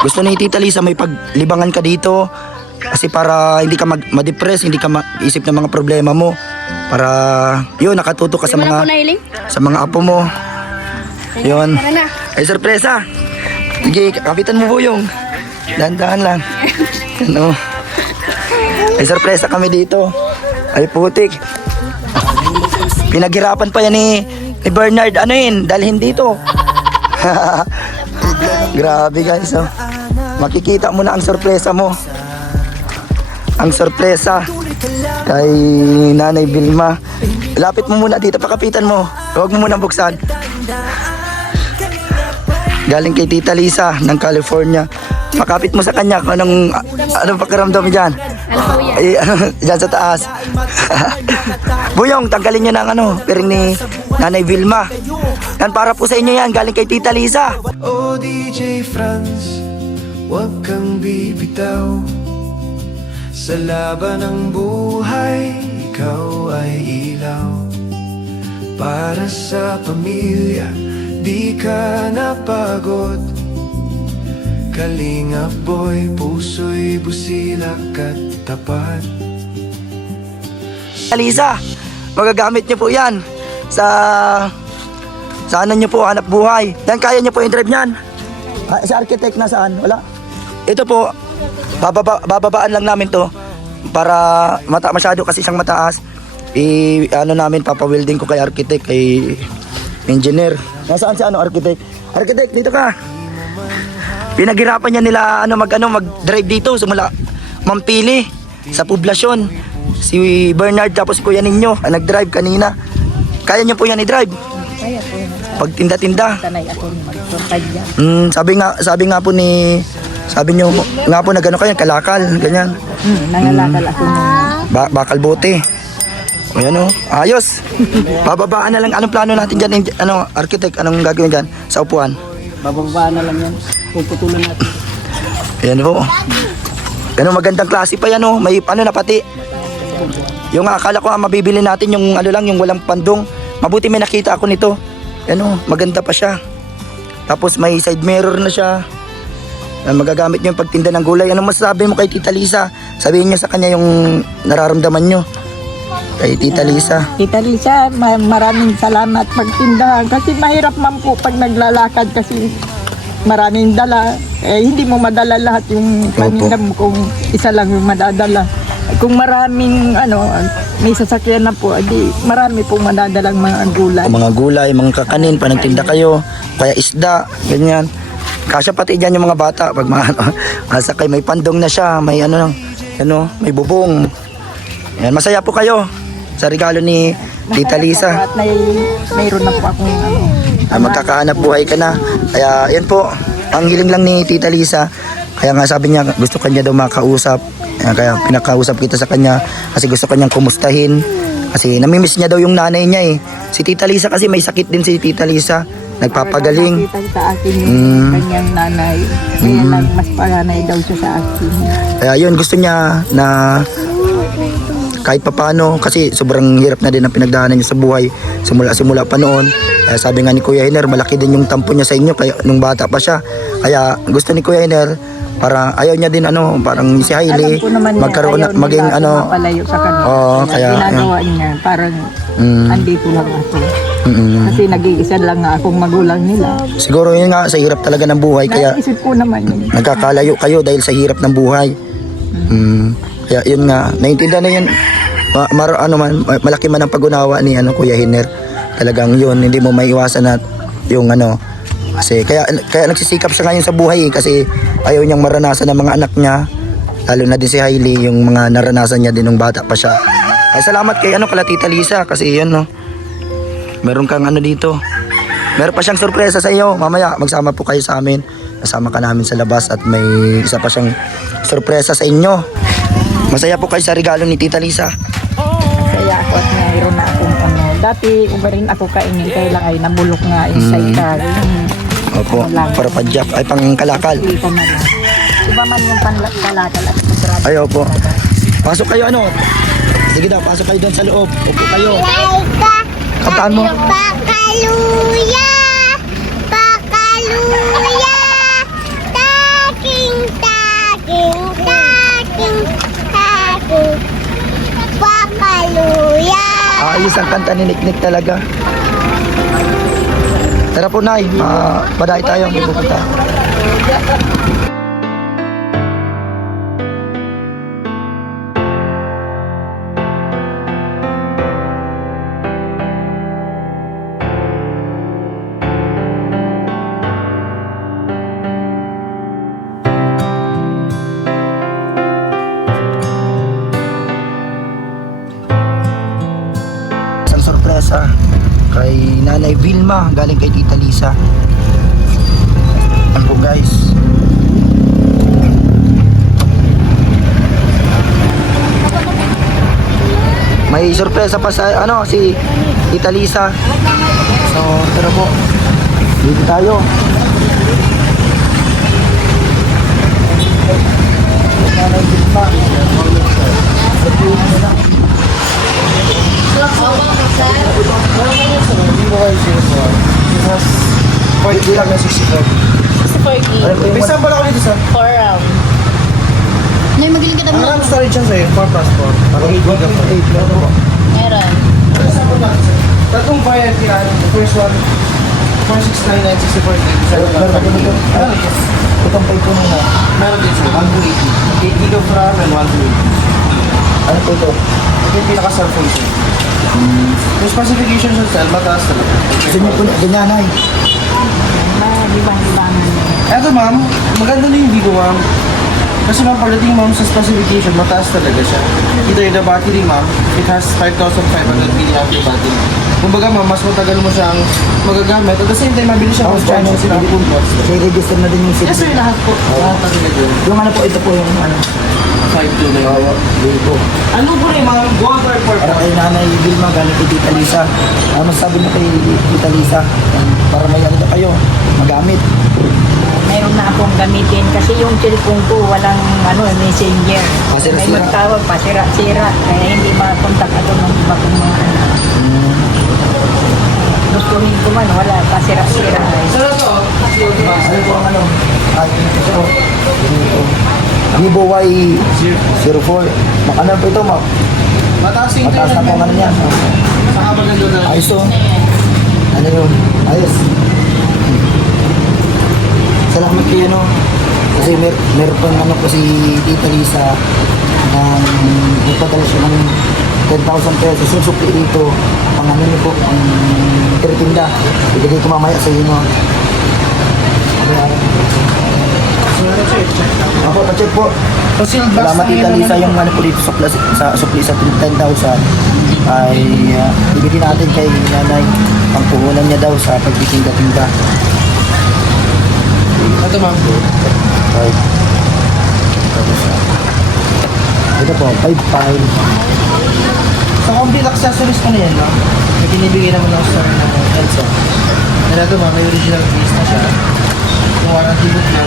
Gusto ni Tita Lisa may paglibangan ka dito. Kasi para hindi ka ma-depress, hindi ka mag-isip ng mga problema mo. Para yun, nakatuto ka sa mga apo mo. Yun. Ay, sorpresa. Sige, kapitan mo Boyong. Dahan-dahan lang. Ay, sorpresa kami dito. Ay, putik. Pinaghirapan pa yan ni Bernard. Dalhin dito. Grabe guys. Makikita mo na ang sorpresa mo. Ang sorpresa kay Nanay Vilma. Lapit mo muna dito, pakapitan mo. Huwag mo muna buksan. Galing kay Tita Lisa ng California. Pakapit mo sa kanya kung anong pakiramdam mo dyan. Dyan sa taas. Boyong, tanggalin nyo ng piring ni Nanay Vilma. Yan, para po sa inyo yan. Galing kay Tita Lisa. O DJ Franz, huwag kang bibitaw. Sa laban ng buhay, ikaw ay ilaw. Para sa pamilya, di ka napagod. Kalingap boy, puso'y busilak at tapat. Lisa, magagamit nyo po yan sa ano nyo po, hanap buhay. Yan, kaya nyo po yung drive nyan. Si architect nasaan? Wala. Ito po, bababaan lang namin to para masyado kasi siyang mataas. Namin, papawilding ko kay architect, kay engineer. Nasaan si architect? Architect, dito ka. Pinaghirapan niya nila mag-drive dito simula Mampili sa poblasyon. Si Bernard tapos Kuya Ninyo, ang nag-drive kanina. Kaya niyo po yan i-drive? Kaya po, Pag tinda-tinda. sanay ako magpapagya. Sabi nga po ni, sabi niyo nga po na gano'n kayo, kalakal, ganyan. Nangalakal ako ng Bakal bote. O yan o, ayos. Bababaan na lang, anong plano natin dyan, architect, anong gagawin dyan sa upuan? Bababaan na lang yan. Puputulan natin. Ayan po. Ano, magandang klase pa yan o, may ano na pati. Yung akala ko mabibili natin yung ano lang, yung walang pandong. Mabuti may nakita ako nito. Ano, maganda pa siya. Tapos may side mirror na siya. Magagamit niyo yung pagtinda ng gulay. Anong masasabi mo kay Tita Lisa? Sabihin niyo sa kanya yung nararamdaman niyo. Kay Tita Lisa. Tita Lisa, maraming salamat pagtindahan kasi mahirap man po pag naglalakad kasi maraming dala. Hindi mo madala lahat yung paninda mo kung isa lang yung madadala. Kung maraming may sasakyan na po, marami pong madadalang mga gulay. O mga gulay, mga kakanin, panagtinda kayo. Kaya isda, ganyan. Kasya pati dyan yung mga bata. Pag mga masakay, may pandong na siya, may may bubong. Yan, masaya po kayo sa regalo ni Tita Lisa. At mayroon na po akong Magkakahanap buhay ka na. Kaya yan po, ang hiling lang ni Tita Lisa. Kaya nga sabi niya, gusto kanya daw makausap. Kaya pinakausap kita sa kanya kasi gusto kanyang kumustahin. Kasi namimiss niya daw yung nanay niya eh. Si Tita Lisa kasi may sakit din si Tita Lisa. Nagpapagaling. nakita sa akin yung kanyang nanay. Kaya lang mas panganay daw siya sa akin. Kaya yun, gusto niya na kahit papano, kasi sobrang hirap na din ang pinagdaanan niya sa buhay simula pa noon. Kaya sabi nga ni Kuya Hiner, malaki din yung tampo niya sa inyo kaya nung bata pa siya. Kaya gusto ni Kuya Hiner, para ayaw niya din parang si Hailey Alam ko naman magkaroon niya, ayaw maging nila mapalayo sa kanya. kaya ginagawa niya parang andito lang ako. mm, Kasi nag-iisa lang nga akong magulang nila. siguro yun nga sa hirap talaga ng buhay kaya Naisip ko naman yun. nagkakalayo kayo dahil sa hirap ng buhay. Kaya yun nga, naiintindihan na yun. Malaki man ang pag-unawa ni Kuya Hiner. Talagang yun, hindi mo maiwasan na yung kasi kaya nagsisikap siya ngayon sa buhay kasi ayaw niyang maranasan ng mga anak niya. Lalo na din si Hailey, yung mga naranasan niya din nung bata pa siya. Ay salamat kay kala Tita Lisa kasi yun meron kang dito. Meron pa siyang sorpresa sa iyo. Mamaya magsama po kayo sa amin. Kasama ka namin sa labas at may isa pa siyang sorpresa sa inyo. Masaya po kayo sa regalo ni Tita Lisa. Kaya ako at mayroon na akong dati uba rin ako kainin kaya lang ay nabulok nga yung sidecar. Opo, para padyak. Ay pang kalakal. Ito na lang. Iba man yung panlakal at magrado. Ay opo. Pasok kayo Sige daw, pasok kayo doon sa loob. Upo kayo. Kantaan mo. Pakaluya! Pakaluya! Taking, taking, taking, taking. Pakaluya! Ayos ang kanta ni Niknik talaga. Tara po, Nay. Baday tayo. May pupunta. Isang sorpresa kay Nanay Vilma galing kay Tita Lisa. Ano po guys? May sorpresa pa sa si Tita Lisa. So tara po. Dito tayo. Nanay Vilma. Pwede lang yung 65. May saan pala ako dito, sir? 4 round. Nay, magaling ka naman. Ang storage yan sa'yo, 4 plus 4. Parang 8 gig ako. Meron. Tatlong variant yan. The first one, 469, 64 gig. Itong pay ko muna. Meron din sir, 1 to 80. 8 gig of RAM and 1 to 80. Ano po ito? Ito yung pinaka-cellphone sir. Yung specifications ng cell, mataas talaga. Gusto niyo po ganyanay. Libang-libangan. Eto ma'am, maganda na yung Vigo ma'am. Kasi ma'am, pagdating ma'am sa specification, mataas talaga siya. Ito yung the battery ma'am, it has 5,500 mAh battery. Kumbaga ma'am, mas matagal mo siyang magagamit. At the same time, mabilis siya mag-charge kasi na full watts. So, i-register na din yung Yes sir, lahat po. Lahat talaga yun. Yung ano po, ito po yung ano. 5 na yun. Dito. Ano po rin ma'am, water for Para kay Nanay Vilma, galing kay Tita Lisa. Ano masabi mo kay Tita Lisa? Para may ano na kayo, magamit. Meron na akong gamitin kasi yung cellphone ko walang messenger. Pasira-sira. May magtawag, pasira-sira. Kaya hindi makontak ako ng iba kong mga anak. Gustuhin ko man, wala, pasira-sira. Sir, ito. Ano po ang ano? Ay, ito po. Dito. Vivo Y04. Ano po ito, Ma'am? Mataas yung Mataas na po ang ano niya. Saka maganda na. Ayos to. Ano yun? Ayos. Salamat kayo, no? Kasi meron pang ano po si Tita Lisa na ipadala siya ng 10,000 pesos. Yung supli dito, pang ano niyo po, pang tiritinda. Ibigay ko mamaya sa inyo. Ako, pa-check po. Salamat Tita Lisa yung ano po dito sa supli sa 10,000 ay ibigay natin kay nanay ang puhunan niya daw sa pagtitinda-tinda. Ito ma'am. Ito po, 5,500. Sa complete accessories ko na yan, ma'am. May binibigay naman ako sa EDSA. And ito ma'am, may original case na siya. Yung warranty book na,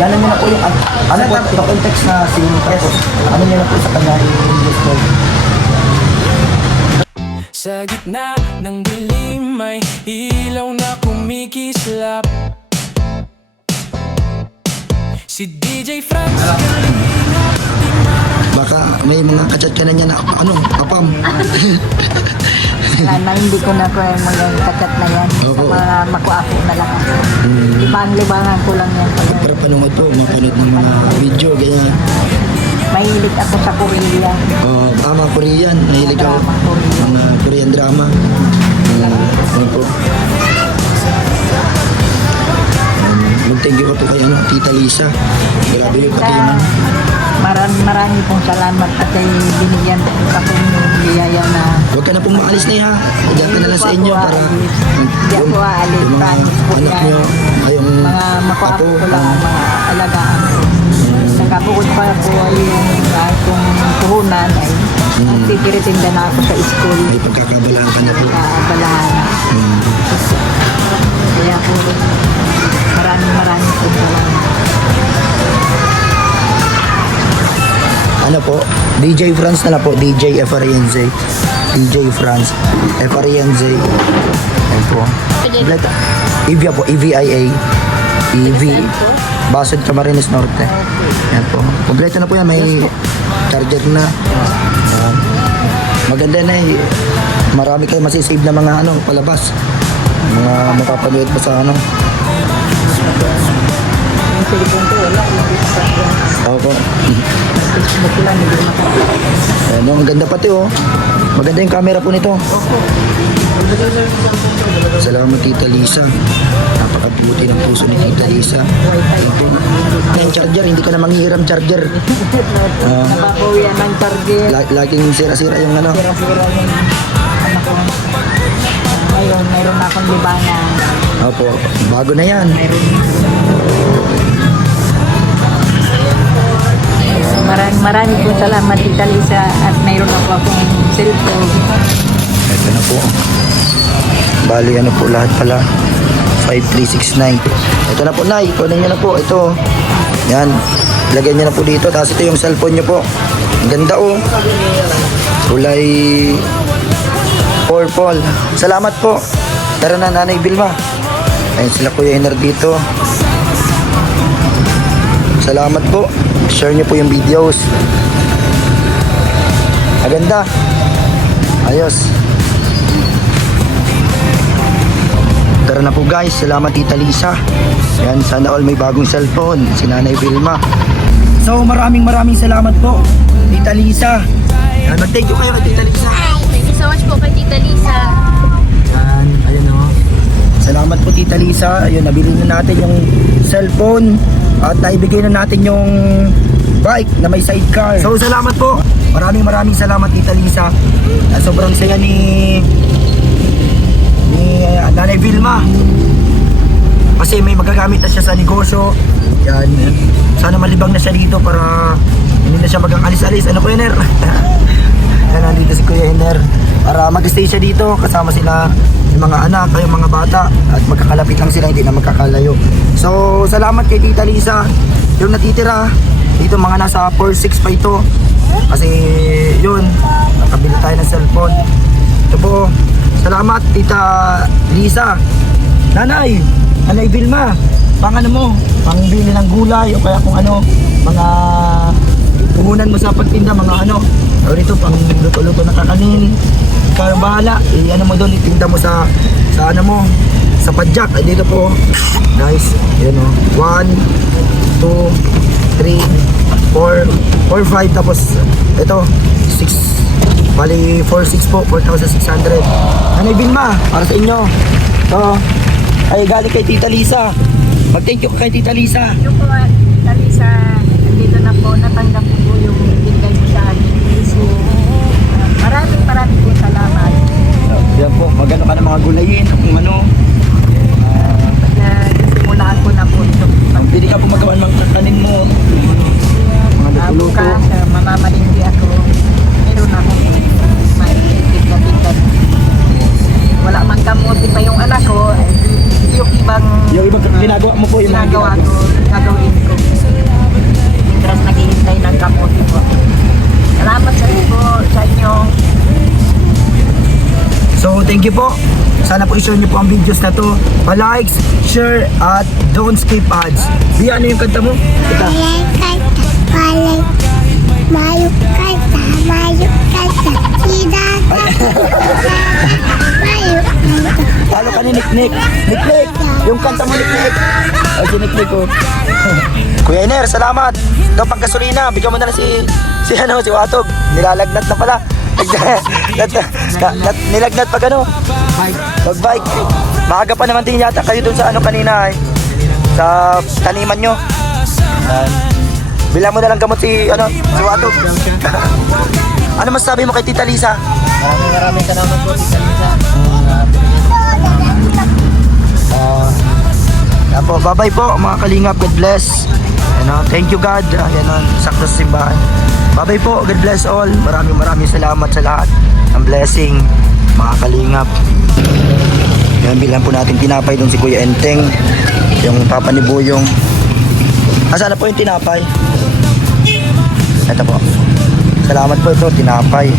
Yan nyo na po yung, ano po, ito context na si Pesos. Ano nyo na po sa kanya yung gestor. Sa gitna ng dilim may ilaw na kumikislap. Si DJ Franz Baka may mga kachat ka na niya na, ano, apam. Wala na, hindi ko na kaya mga kakat na yan. Sa Opo. mga makuapo na lang. Libang-libangan ko lang yan. Para panungod po, mapanood ng mga video, ganyan. Mahilig ako sa Korea. Mga Korean, nahilig ako. Drama, Korean. Mga Korean drama. Ano po. Thank you po kay ano, Tita Lisa. Grabe yung pati yung Marami pong salamat at ay binigyan ko akong biyaya na huwag ka na pong maalis na ha. Diyan ka na lang sa inyo para hindi ako aalis. yung mga Promise po anak yan. nyo, kayong Mga makuapo apo, ko lang ang mga alagaan ko. Nagkabukod pa po ay yung kung puhunan ay titiritinda na ako sa school. may pagkakabalaan ka na po. Balahan. Kaya po maraming po salamat. Ano po? DJ France na lang po. DJ Efarienze. DJ France. Efarienze. Ayan po. Kompleto. Evia po. EVIA. EV. Basod Camarines Norte. Ayan po. Kompleto na po yan. May charger na. Ayan. Maganda na eh. Marami kayo masisave na mga ano, palabas. Mga makapanood pa sa ano. Yung cellphone ko wala. Opo. Facebook lang, hindi makapag. Ayan, ang ganda pati oh. Maganda yung camera po nito. Salamat Tita Lisa. Napakabuti ng puso ni Tita Lisa. Yung charger, hindi ka na manghihiram charger. Nababawian ng target. Laging sira-sira yung ano. Sira-sira yung anak ko. Ngayon, mayroon na akong libangan. Opo, bago na yan. Maraming po salamat Tita Lisa at mayroon ako akong cellphone. Ito na po. Bali ano po lahat pala. 5369. Ito na po Nay, kunin nyo na po. Ito. Yan. Lagyan nyo na po dito. Tapos ito yung cellphone nyo po. Ang ganda oh. Kulay purple. Salamat po. Tara na Nanay Vilma. Ayun sila Kuya Ener dito. Salamat po. Share nyo po yung videos. Maganda. Ayos. Tara na po guys. Salamat Tita Lisa. Yan, sana all may bagong cellphone. Si Nanay Vilma. So maraming salamat po Tita Lisa. Yan, mag-thank you kayo kay Tita Lisa. Thank you so much po kay Tita Lisa. Yan, ayun o. Salamat po Tita Lisa. Ayun, nabili na natin yung cellphone. at naibigay na natin yung bike na may sidecar. So salamat po. Maraming salamat Tita Lisa. Sobrang saya ni Nanay Vilma. Kasi may magagamit na siya sa negosyo. Yan. Sana malibang na siya dito para hindi na siya magang alis-alis. Ano Kuya Ner? Yan, nandito si Kuya Ner. Para mag-stay siya dito kasama sila yung mga anak, yung mga bata. At magkakalapit lang sila, hindi na magkakalayo. So, salamat kay Tita Lisa. Yung natitira, dito mga nasa 4-6 pa ito. Kasi yun, nakabili tayo ng cellphone. Ito po, salamat Tita Lisa. Nanay Vilma, pang ano mo, pang bili ng gulay o kaya kung ano, mga puhunan mo sa pagtinda, mga ano, o rito pang luto-luto na kakanin. Ikaw bahala, ano mo doon, itinda mo sa ano mo, sa padjak. Ay dito po, guys, yun o, 1, 2, 3, 4, 5, tapos ito, 6, bali 4-6 po, 4,600. Nanay Vilma, para sa inyo. So, ay galing kay Tita Lisa. Mag-thank you kay Tita Lisa. Yung po, Talisa, dito na po, natanggap ko po yung bigay mo sa akin. So, maraming po salamat. Yan po, magano ka ng mga gulayin, kung ano. Nagsimulaan ko na po ito. Pwede ka po magawa ng mga kakanin mo. Mga luto-luto. Bukas, mamamalindi ako. Meron akong maitignan. Wala man kamuti pa yung anak ko. Yung ibang Ginagawa mo po yung mga gagawin ko. Terus naghihintay ng kamuti po. Salamat sa inyo. So, thank you po. Sana po i-share niyo po ang videos na to. Pa-likes, share, at don't skip ads. Bia, ano yung kanta mo? Ito. Talo ka ni Niknik. Niknik! Yung kanta mo, Niknik. Ay, si Niknik ko. Kuya Iner, salamat. Ito, pang gasolina. Bigyan mo na lang si Watog. Nilalagnat na pala. Nilagnat pag ano? Mag-bike. Maaga pa naman din yata kayo dun sa ano kanina eh. Sa taniman nyo. Bilang mo na lang gamot si Watog. Ano masasabi mo kay Tita Lisa? Maraming salamat po, Tita Lisa. Yan po, bye-bye po mga kalingap. God bless. Thank you God. Yan o, sakto sa simbahan. Bye-bye po. God bless all. Maraming salamat sa lahat ng blessing mga kalingap. Yan, bilang po natin tinapay doon si Kuya Enteng, yung papa ni Boyong. Asana po yung tinapay? Ito po. Salamat po ito, tinapay.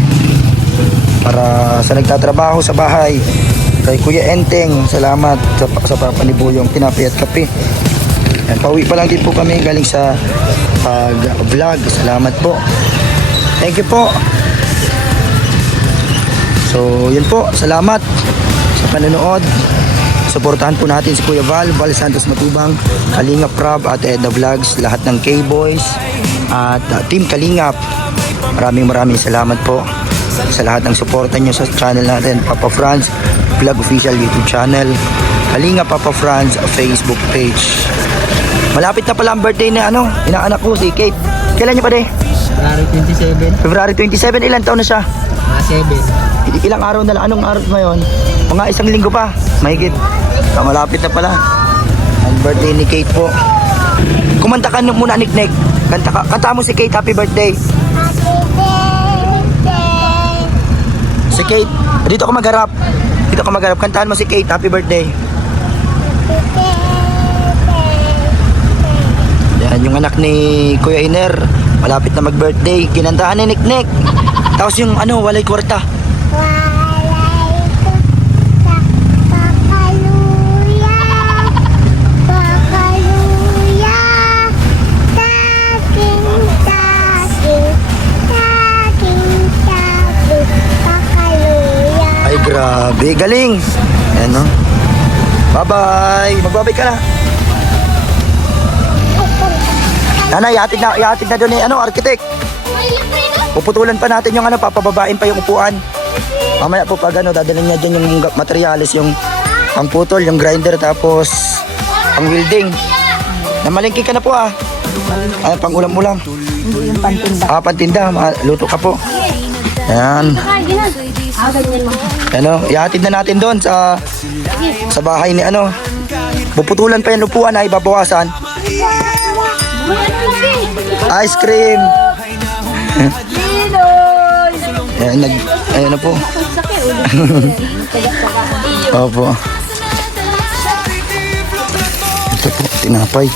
Para sa nagtatrabaho sa bahay. Kay Kuya Enteng, salamat sa papa ni Boyong, tinapay at kape. Yan, pauwi pa lang din po kami galing sa pag-vlog. Salamat po. Thank you po. So, yun po. Salamat sa panonood. Suportahan po natin si Kuya Val Santos Matubang, Kalingap Rob at Edna Vlogs, lahat ng K-Boys at Team Kalingap. Maraming salamat po sa lahat ng suporta nyo sa channel natin, Papa Franz Vlog Official YouTube channel, Kalingap Papa Franz Facebook page. Malapit na pala ang birthday na inaanak ko, si Kate. Kailan niya pa de? February 27. Ilan taon na siya? 7. Ilang araw na lang. Anong araw ngayon? Mga isang linggo pa. Mahigit. Malapit na pala ang birthday ni Kate po. Kumanta ka muna, Niknik. Kanta mo si Kate, happy birthday. Si Kate, dito ka magharap. Kantahan mo si Kate, happy birthday. Yan, yung anak ni Kuya Iner, malapit na mag-birthday. Kinantahan ni Niknik. Tapos yung walay kwarta. Ay, grabe. Galing. Ayan, no? Bye-bye. Magbabay ka na. Nanay, ihatid na doon architect. Puputulan pa natin yung papababain pa yung upuan. Mamaya po pag dadalhin niya dyan yung materialis, yung pangputol, yung grinder, tapos ang welding. Namalingki ka na po ah. Ay, pang ulam-ulam. Hindi yung pantinda. Pantinda, luto ka po. Ayan. Ano, ihatid na natin doon sa bahay ni ano. Puputulan pa yung lupuan ay babawasan. Ice cream. Ayan, ayan na po. Opo. Ito po, tinapay.